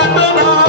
Satanás.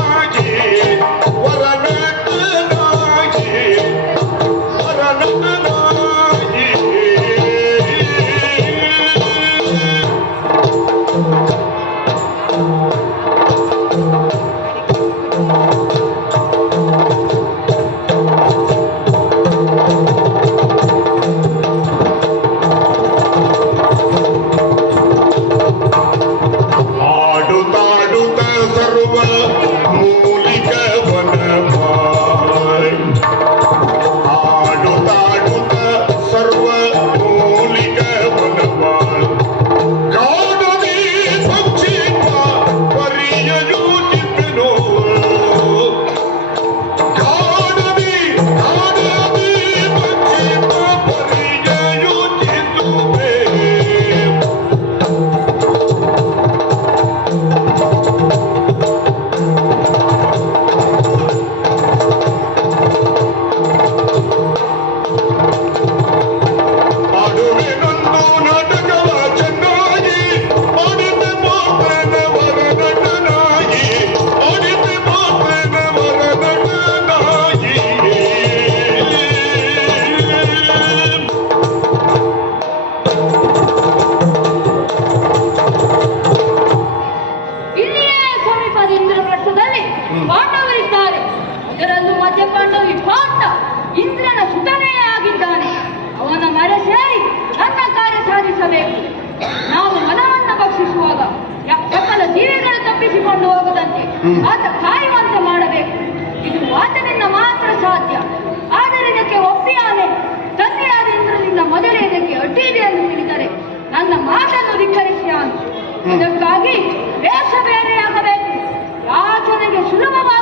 ಪಾಂಡವರಿದ್ದಾರೆ. ಅದರಲ್ಲೂ ಮಧ್ಯಪಾಂಡವಿ ಪಾಂಡ ಇಂದ್ರನ ಸುತನೇ ಆಗಿದ್ದಾನೆ. ಅವನ ಮರೆ ಸೇರಿ ನನ್ನ ಕಾರ್ಯ ಸಾಧಿಸಬೇಕು. ನಾವು ಮನವನ್ನು ಭಕ್ಷಿಸುವಾಗ ಸಕಲ ಜೀವಿಗಳು ತಪ್ಪಿಸಿಕೊಂಡು ಹೋಗದಂತೆ ಆತ ಕಾಯುವಂತೆ ಮಾಡಬೇಕು. ಇದು ಆತನಿಂದ ಮಾತ್ರ ಸಾಧ್ಯ. ಆದರೆ ಇದಕ್ಕೆ ಒಪ್ಪಿಯಾನೆ. ತಂದೆಯಾದ ಇಂದ್ರನಿಂದ ಮೊದಲೇ ಇದಕ್ಕೆ ಅಡ್ಡಿದೆ ಎಂದು ಹೇಳಿದರೆ ನನ್ನ ಮಾತನ್ನು ಧಿಕ್ಕರಿಸಿ ಇದಕ್ಕಾಗಿ ವೇಷ ಬೇರೆಯಾಗ গেছিল বাবা।